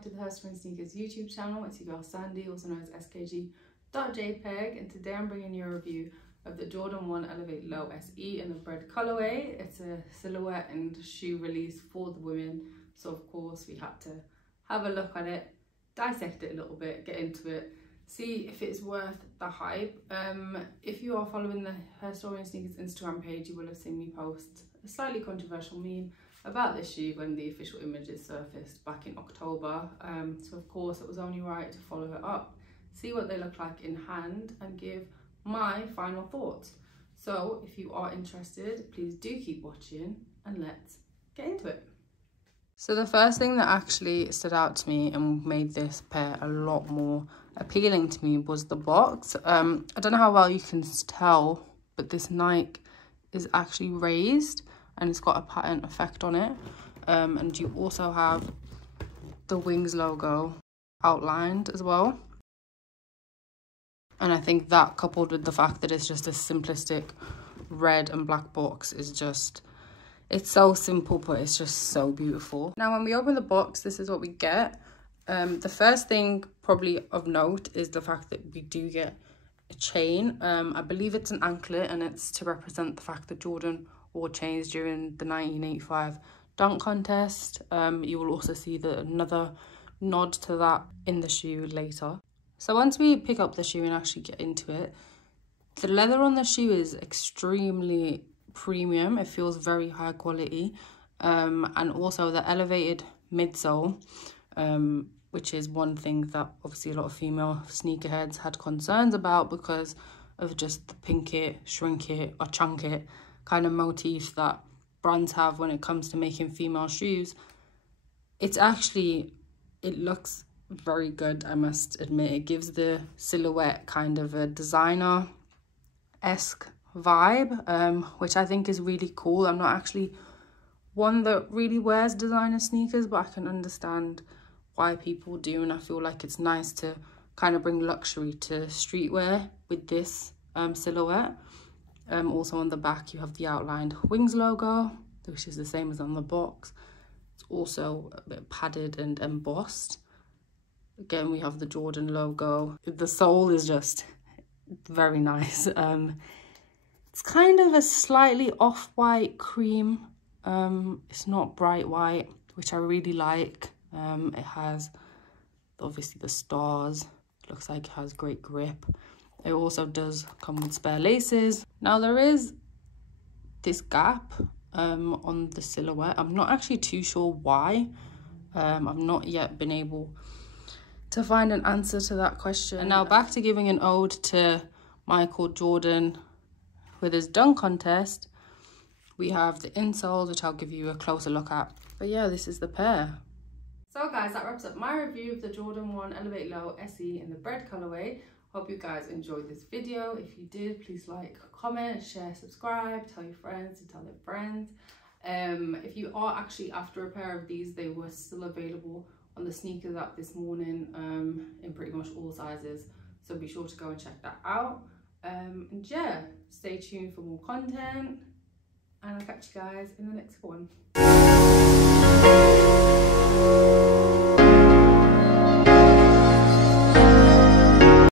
back to the Herstory and Sneakers YouTube channel. It's your girl Sandy, also known as skg.jpeg, and today I'm bringing you a review of the Jordan 1 Elevate Low SE in the Bred colourway. It's a silhouette and shoe release for the women, so of course we had to have a look at it, dissect it a little bit, get into it, see if it's worth the hype. If you are following the Herstory and Sneakers Instagram page, you will have seen me post a slightly controversial meme about this shoe when the official images surfaced back in October. So of course it was only right to follow it up, see what they look like in hand, and give my final thoughts. So if you are interested, please do keep watching and let's get into it. So the first thing that actually stood out to me and made this pair a lot more appealing to me was the box. I don't know how well you can tell, but this Nike is actually raised and it's got a pattern effect on it. And you also have the Wings logo outlined as well. And I think that, coupled with the fact that it's just a simplistic red and black box, is just, it's so simple, but it's just so beautiful. Now, when we open the box, this is what we get. The first thing probably of note is the fact that we do get a chain. I believe it's an anklet, and it's to represent the fact that Jordan wore chains during the 1985 dunk contest. You will also see another nod to that in the shoe later. So once we pick up the shoe and actually get into it, the leather on the shoe is extremely premium. It feels very high quality. And also the elevated midsole, which is one thing that obviously a lot of female sneakerheads had concerns about because of just the pink it, shrink it, or chunk it kind of motif that brands have when it comes to making female shoes. It's actually, it looks very good, I must admit. It gives the silhouette kind of a designer-esque vibe, which I think is really cool. I'm not actually one that really wears designer sneakers, but I can understand why people do, and I feel like it's nice to kind of bring luxury to streetwear with this silhouette. Also on the back you have the outlined Wings logo, which is the same as on the box. It's also a bit padded and embossed. Again, we have the Jordan logo. The sole is just very nice. It's kind of a slightly off-white cream. It's not bright white, which I really like. It has obviously the stars. It looks like it has great grip. It also does come with spare laces. Now there is this gap on the silhouette. I'm not actually too sure why. I've not yet been able to find an answer to that question. And now back to giving an ode to Michael Jordan with his dunk contest. We have the insoles, which I'll give you a closer look at. But yeah, this is the pair. So guys, that wraps up my review of the Jordan 1 Elevate Low SE in the Bred colorway. Hope you guys enjoyed this video. If you did, please like, comment, share, subscribe, tell your friends to tell their friends. If you are actually after a pair of these, they were still available on the sneakers app this morning in pretty much all sizes, so be sure to go and check that out. And yeah, stay tuned for more content, and I'll catch you guys in the next one.